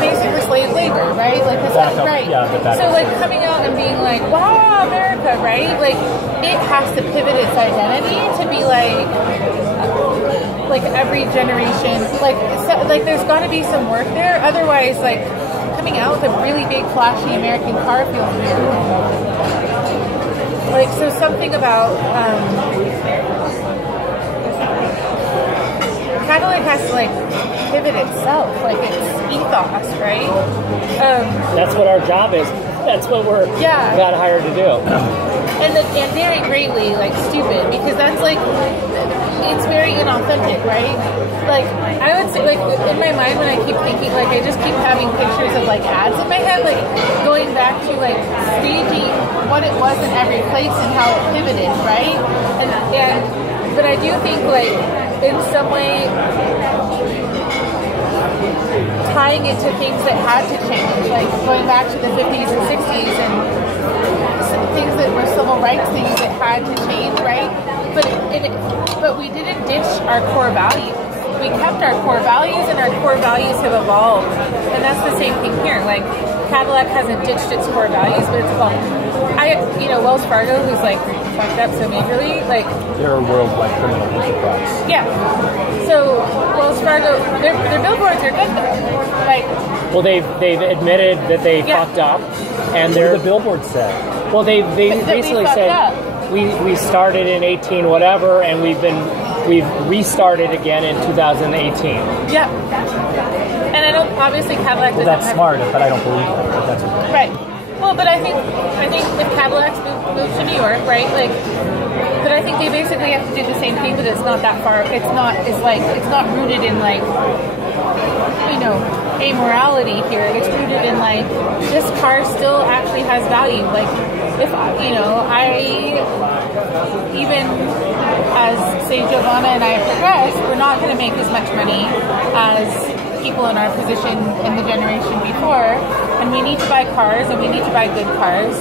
basically slave labor, right? Like right. So like coming out and being like, wow, America, right? Like it has to pivot its identity to be like every generation, like there's got to be some work there. Otherwise, like coming out with a really big, flashy American car feels weird. Like so, something about Cadillac has to like pivot itself, like its ethos, right? That's what our job is. That's what we're got hired to do. And daring greatly, like stupid, because that's like it's very inauthentic, right? Like I would say, like in my mind when I keep thinking, like I just keep having pictures of like ads in my head, like going back to like staging what it was in every place and how it pivoted, right? But I do think like in some way tying it to things that had to change, like going back to the 50s and 60s and things that were civil rights things that had to change, right? But we didn't ditch our core values. We kept our core values, and our core values have evolved. And that's the same thing here. Like Cadillac hasn't ditched its core values, but it's evolved. Wells Fargo, who's like fucked up so majorly, like they're a worldwide criminal enterprise. Yeah. So Wells Fargo, their billboards are good though. Like, well, they've admitted that they fucked up, and the billboard said. Well, they recently said we started in 18 whatever, and we've restarted again in 2018. Yeah. And I don't obviously Cadillac. Well, that's smart, but I don't believe that. But that's okay. Right. Well, but I think if Cadillac's moved to New York, right? Like, but I think they basically have to do the same thing, but it's not that far. It's not rooted in like, amorality here. It's rooted in like this car still actually has value. Like, if even as say Giovanna and I progress, we're not going to make as much money as people in our position in the generation before, and we need to buy cars, and we need to buy good cars.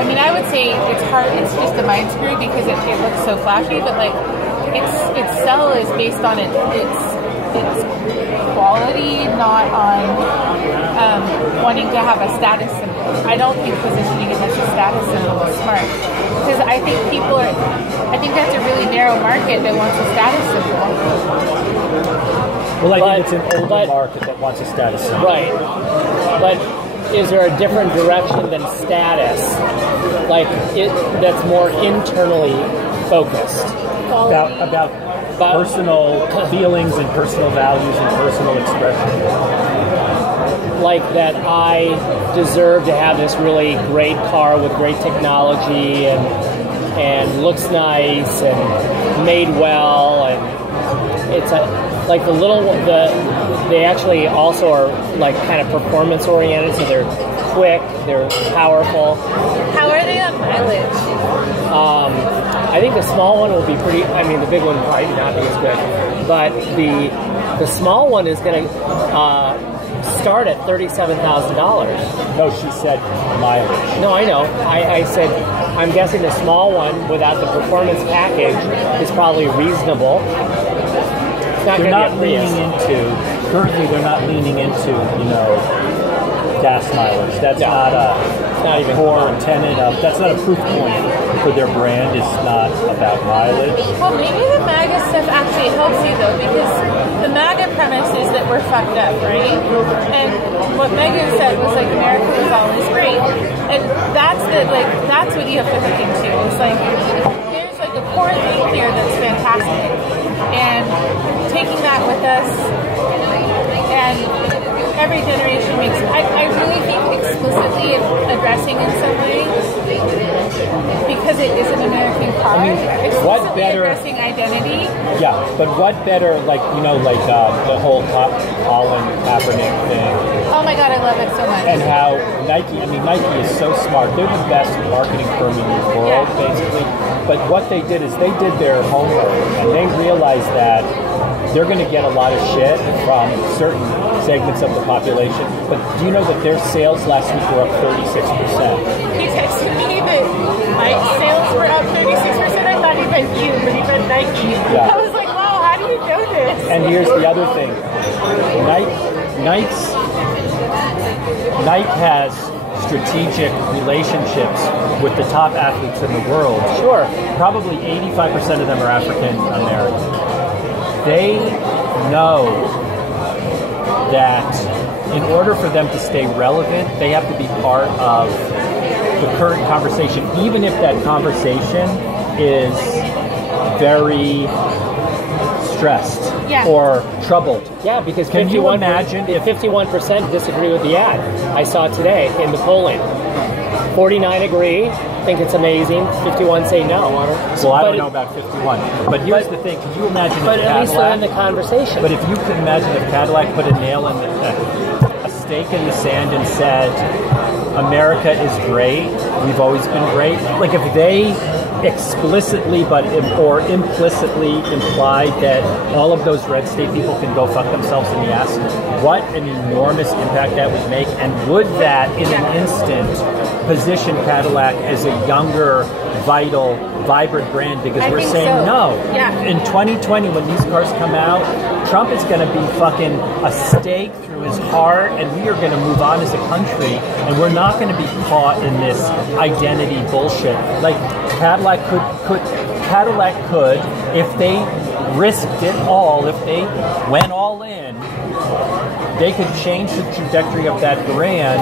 I mean, I would say it's hard. It's just a mind screw because it looks so flashy, but like its sell is based on its quality, not on wanting to have a status symbol. I don't think positioning it as a status symbol is smart, because I think that's a really narrow market that wants a status symbol. Well, I think it's an older market that wants a status symbol. Right. But is there a different direction than status? Like that's more internally focused. About personal feelings and personal values and personal expression. Like that I deserve to have this really great car with great technology and looks nice and made well, and it's like they actually also are like kind of performance oriented, so they're quick, they're powerful. How are they on mileage? I think the small one will be pretty. I mean, the big one probably not be as good, but the small one is going to start at $37,000. No, she said mileage. No, I know. I said I'm guessing the small one without the performance package is probably reasonable. They're not leaning into. Currently, they're not leaning into gas mileage. That's not even core tenet of. That's not a proof point for their brand. It's not about mileage. Well, maybe the MAGA stuff actually helps you though, because the MAGA premise is that we're fucked up, right? And what Megan said was like America was always great, and that's what you have to look into. It's like there's like a core thing here that's fantastic, and taking that with us, and every generation makes. I really think explicitly addressing in some way, because it is an American car. I mean, what better addressing identity? Yeah, but what better, the whole Colin Kaepernick thing? Oh my God, I love it so much. And how Nike is so smart. They're the best marketing firm in the world, basically. But what they did is they did their homework, and they realized that they're going to get a lot of shit from certain segments of the population. But do you know that their sales last week were up 36%? He texted me that my sales were up 36%. I thought he meant you, but he meant Nike. Yeah. I was like, wow, how do you know this? And here's the other thing. Nike has strategic relationships with the top athletes in the world. Sure. Probably 85% of them are African American. They know that in order for them to stay relevant, they have to be part of the current conversation, even if that conversation is very stressed or troubled. Yeah, because can you imagine if 51% disagree with the ad I saw today in the polling? 49 agree, think it's amazing. 51 say no. Well, I don't know about 51. But here's the thing: can you imagine? But if at least they're in the conversation. But if you could imagine if Cadillac put a nail in a stake in the sand and said, "America is great. We've always been great." Like if they explicitly or implicitly implied that all of those red state people can go fuck themselves in the ass, what an enormous impact that would make, and would that in an instant position Cadillac as a younger, vital, vibrant brand? Because we're saying no. In 2020, when these cars come out, Trump is going to be fucking a stake through his heart, and we are going to move on as a country, and we're not going to be caught in this identity bullshit. Like Cadillac could, if they risked it all, if they went all in, they could change the trajectory of that brand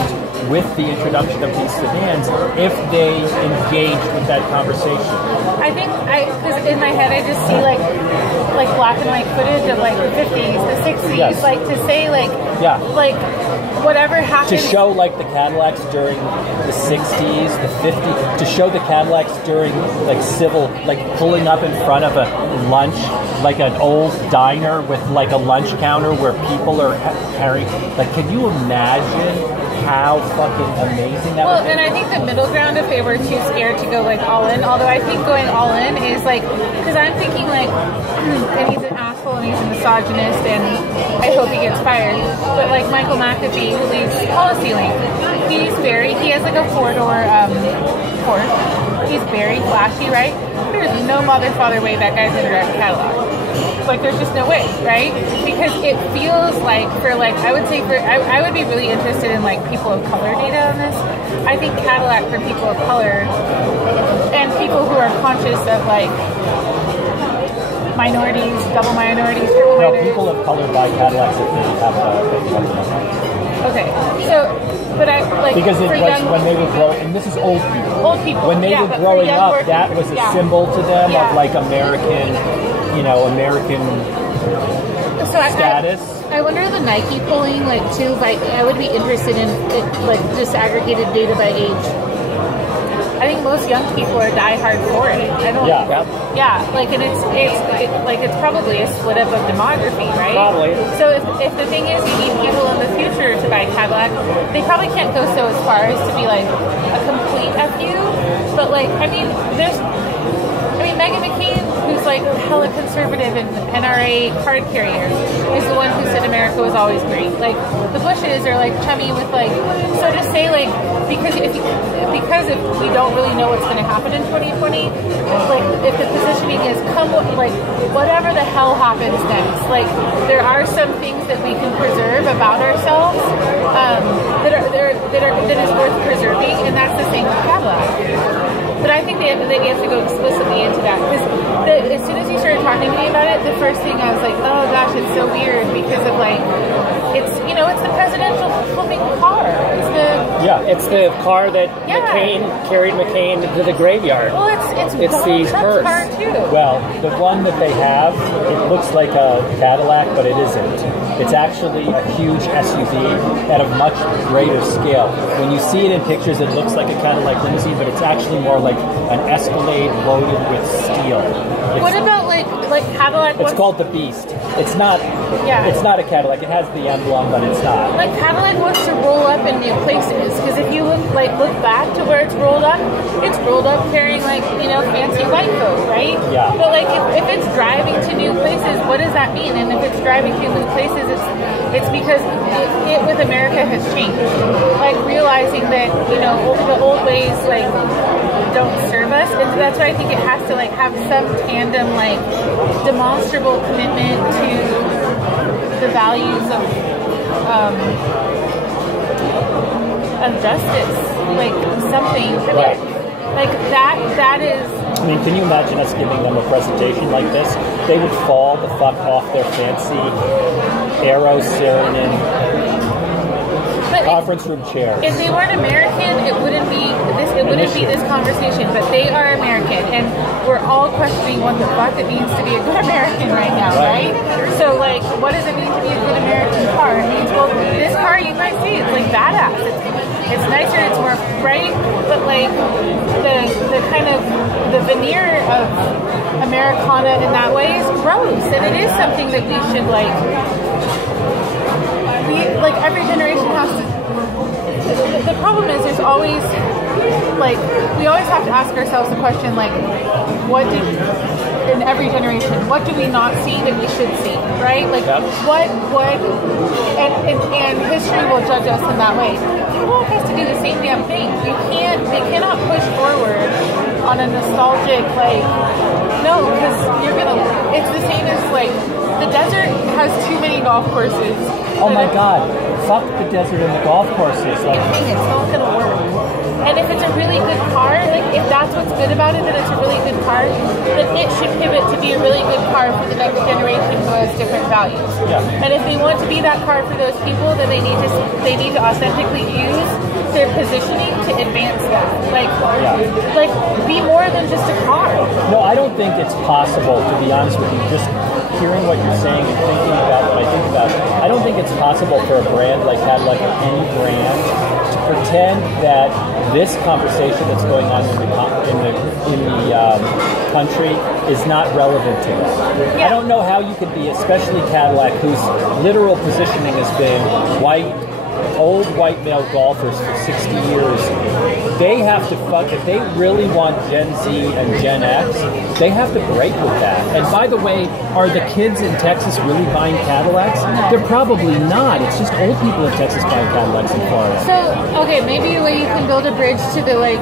with the introduction of these sedans if they engaged with that conversation. I think because in my head I just see like black and white footage of like the 50s, the 60s, like to say like whatever happened. To show like the Cadillacs during the 60s, the 50s, to show the Cadillacs during like civil, like pulling up in front of a lunch, like an old diner with like a lunch counter where people are carrying, like can you imagine how fucking amazing that would be? And I think the middle ground, if they were too scared to go like all in, although I think going all in is like, because I'm thinking like, and he's an asshole and he's a misogynist and I hope he gets fired, but like Michael McAfee, who leads Policy Link, he has like a four-door Ford. He's very flashy, right? There's no mother-father way that guy's gonna drive a Cadillac. Like there's just no way, right? Because it feels like I would be really interested in like people of color data on this. I think Cadillac for people of color and people who are conscious of like minorities, double minorities, triple minorities. People of color buy Cadillacs if they have okay, so but I like because it was when they were growing, and this is old people. Old people. When they were growing up, that was a symbol to them of like American. American status. I wonder the Nike polling, like too. Like I would be interested in like disaggregated data by age. I think most young people are diehard for it. I don't. Like, and it's probably a split up of demography, right? Probably. So if the thing is you need people in the future to buy Cadillac, they probably can't go so as far as to be like a complete FU. But like, Meghan McCain, who's like hella conservative and NRA card carrier, is the one who said America was always great. Like the Bushes are like chummy with like, so to say like, because if we don't really know what's going to happen in 2020, like if the positioning is like whatever the hell happens next, like there are some things that we can preserve about ourselves that is worth preserving, and that's the same with Cadillac. But I think they have to go explicitly into that, because as soon as you started talking to me about it, the first thing I was like, oh gosh, it's so weird because of like, it's the presidential flipping car. It's the car that carried McCain to the graveyard. Well, it's the Trump's car too. Well, the one that they have, it looks like a Cadillac, but it isn't. It's actually a huge SUV at a much greater scale. When you see it in pictures, it looks like a Cadillac limousine, but it's actually more like an Escalade loaded with steel. What about like Cadillac? It's called the Beast. It's not. It's not a Cadillac. It has the emblem, but it's not. Like Cadillac wants to roll up in new places, because if you look back to where it's rolled up carrying like fancy white folk, right? Yeah. But like if it's driving to new places, what does that mean? And if it's driving to new places, it's because it with America has changed. Like realizing that the old ways like don't serve us, and so that's why I think it has to like have some tandem like demonstrable commitment to the values of justice, like something. Right. Like that is. I mean, can you imagine us giving them a presentation like this? They would fall the fuck off their fancy Aero Saranin conference room chair. If they weren't American, it wouldn't be this. It wouldn't be this conversation. But they are American, and we're all questioning what the fuck it means to be a good American right now, right? So, like, what does it mean to be a good American car? It means, well, this car you might see, it's like badass. It's nicer, it's more bright, but like the kind of the veneer of Americana in that way is gross, and it is something that we should like. Like every generation has to. The problem is there's always like we always have to ask ourselves the question like, what did in every generation what do we not see that we should see, right? Like what and history will judge us in that way. People has to do the same damn thing. They cannot push forward on a nostalgic like no, because it's the same as like the desert has too many golf courses. Oh my god, fuck the desert and the golf courses. Like, it's not gonna work. And if it's a really good car, like if that's what's good about it, that it's a really good car, then it should pivot to be a really good car for the next generation who has different values. Yeah. And if they want to be that car for those people, then they need to authentically use their positioning to advance that. Like be more than just a car. No, I don't think it's possible, to be honest with you, just hearing what you're saying and thinking about what I think about, I don't think it's possible for a brand like Cadillac or any brand to pretend that this conversation that's going on in the country is not relevant to them. Yeah. I don't know how you could be, especially Cadillac, whose literal positioning has been old white male golfers for 60 years. They have to if they really want Gen Z and Gen X, they have to break with that. And by the way, are the kids in Texas really buying Cadillacs? No. They're probably not. It's just old people in Texas buying Cadillacs in Florida. So, okay, maybe a way you can build a bridge to the like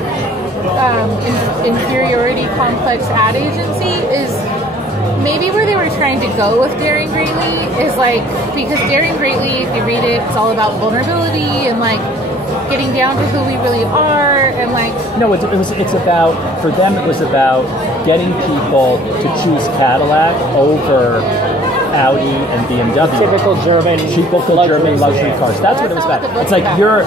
inferiority complex ad agency is maybe where they were trying to go with Daring Greatly is like, because Daring Greatly, if you read it, it's all about vulnerability and like getting down to who we really are and like. No, it's about, for them it was about getting people to choose Cadillac over Audi and BMW. Typical German luxury cars. That's what it was about. It's like you're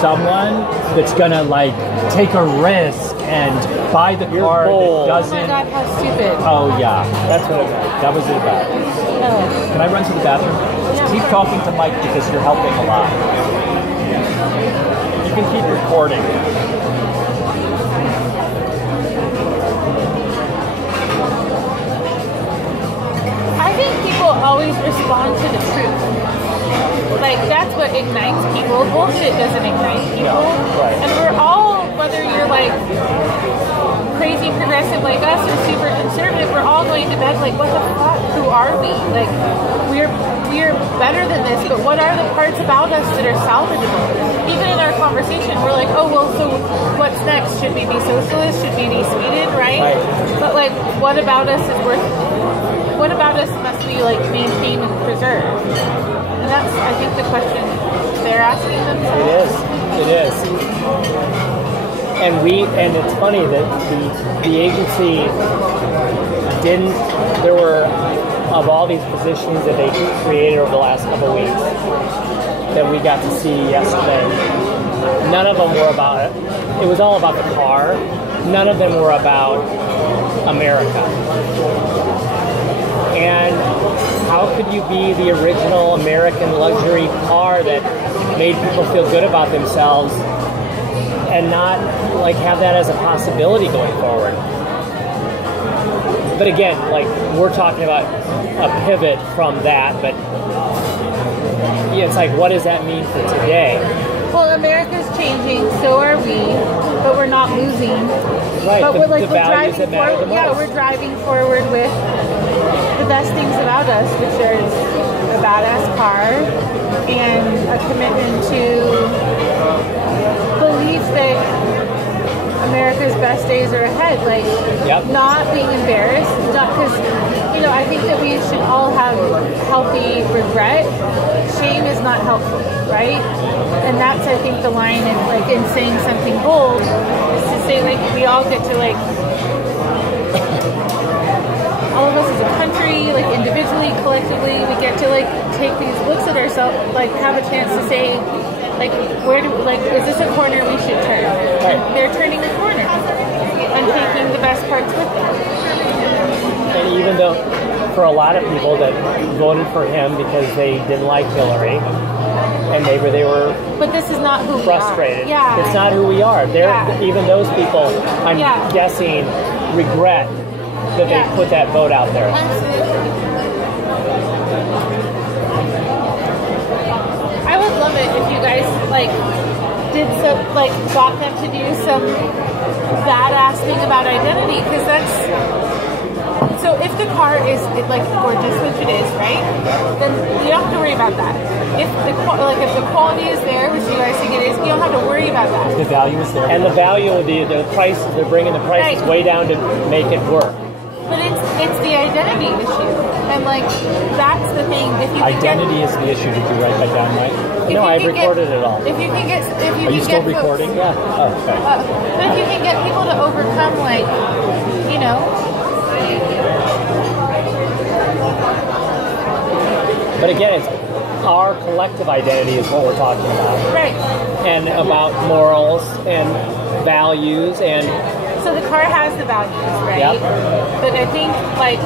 someone that's gonna like take a risk and buy the car that doesn't. Oh my god, how stupid! Oh yeah, that's what that was it about. Oh. Can I run to the bathroom? Yeah. Keep talking to Mike because you're helping a lot. You can keep recording. I think people always respond to the truth. Like, that's what ignites people. Bullshit doesn't ignite people. No, right. And we're all, whether you're like crazy progressive like us or super conservative, we're all going to bed like, what the fuck? Who are we? Like, we're better than this, but what are the parts about us that are salvageable? Even in our conversation, we're like, oh, well, so what's next? Should we be socialist? Should we be Sweden, right? But like, what about us is worth... What about us must we like maintain and preserve? And that's, I think, the question they're asking themselves. It is. And it's funny that the agency didn't. There were, of all these positions that they created over the last couple of weeks that we got to see yesterday, none of them were about it. It was all about the car. None of them were about America. And how could you be the original American luxury car that made people feel good about themselves and not like have that as a possibility going forward? But again, like we're talking about a pivot from that, but yeah, it's like, what does that mean for today? Well, America's changing, so are we, but we're not losing. Right, but we're values that matter the most. Yeah, we're driving forward with the best things about us, which is a badass car and a commitment to believe that America's best days are ahead. Like, not being embarrassed, not because you know, I think that we should all have healthy regret. Shame is not helpful, right? And that's, I think, the line in, like, in saying something bold is to say, like, we all get to, like, all of us as a country, like, individually, collectively, we get to, like, take these looks at ourselves, like, have a chance to say, like, where do, like, is this a corner we should turn? Right. And they're turning the corner and taking the best parts with them. And even though, for a lot of people that voted for him because they didn't like Hillary, and maybe they were but this is not who frustrated. we are. Yeah. It's not who we are. Even those people, I'm guessing, regret that they put that vote out there. Absolutely. I would love it if you guys, like, did some, like, got them to do some badass thing about identity, because that's, so if the car is, like, gorgeous, which it is, right, then you don't have to worry about that. If the quality is there, which you guys think it is, you don't have to worry about that. The value is there. And the value of the price, they're bringing the prices way down to make it work. But it's the identity issue, and, like, that's the thing. If you identity is the issue. Did you write that down, Mike? No, I've recorded it all. If you can get, Are you still recording? Yeah. Oh, okay. But if you can get people to overcome, like, you know. But again, it's our collective identity is what we're talking about. Right. And about morals and values and... So the car has the values, right? Yep. But I think, like,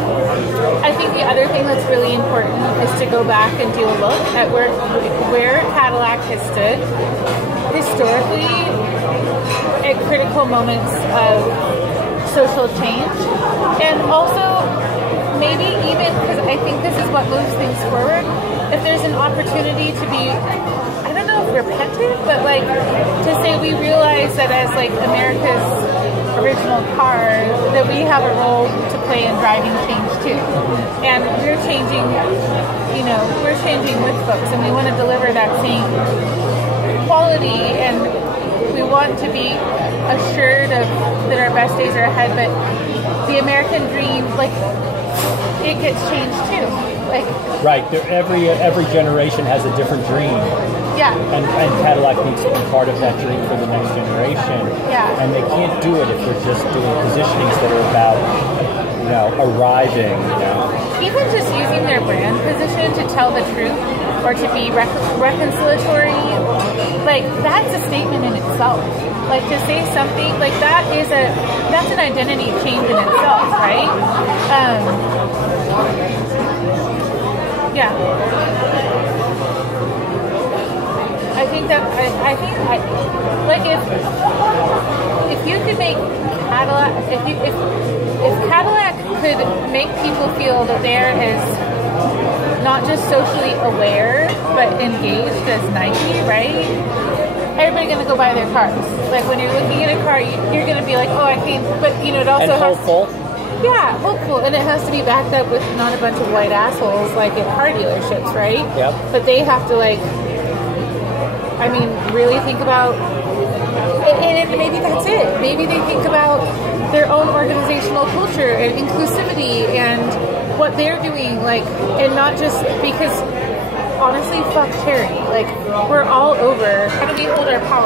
the other thing that's really important is to go back and do a look at where Cadillac has stood historically at critical moments of social change, and also maybe even, because I think this is what moves things forward, if there's an opportunity to be, I don't know if repentant, but, like, to say we realize that as, like, America's original car, that we have a role to play in driving change too. And we're changing, you know, we're changing with folks, and we want to deliver that same quality, and we want to be assured of that our best days are ahead, but the American dream, like, it gets changed too. Like, right. Every generation has a different dream. Yeah. And Cadillac needs to be part of that dream for the next generation. Yeah. And they can't do it if they're just doing positionings that are about, you know, arriving. You know? Even just using their brand position to tell the truth or to be reconciliatory, like, that's a statement in itself. Like, to say something like that's an identity change in itself, right? Yeah. I think like, if you could make Cadillac, if Cadillac could make people feel that there is not just socially aware but engaged as Nike, right? Everybody's gonna go buy their cars. Like, when you're looking at a car, you're gonna be like, oh, I can't. But, you know, it also has hopeful. Yeah, hopeful, and it has to be backed up with not a bunch of white assholes like at car dealerships, right? Yep. But they have to, like, I mean, really think about, and maybe that's it. Maybe they think about their own organizational culture and inclusivity and what they're doing, like, and not just because, honestly, fuck charity. Like, we're all over. How do we hold our power?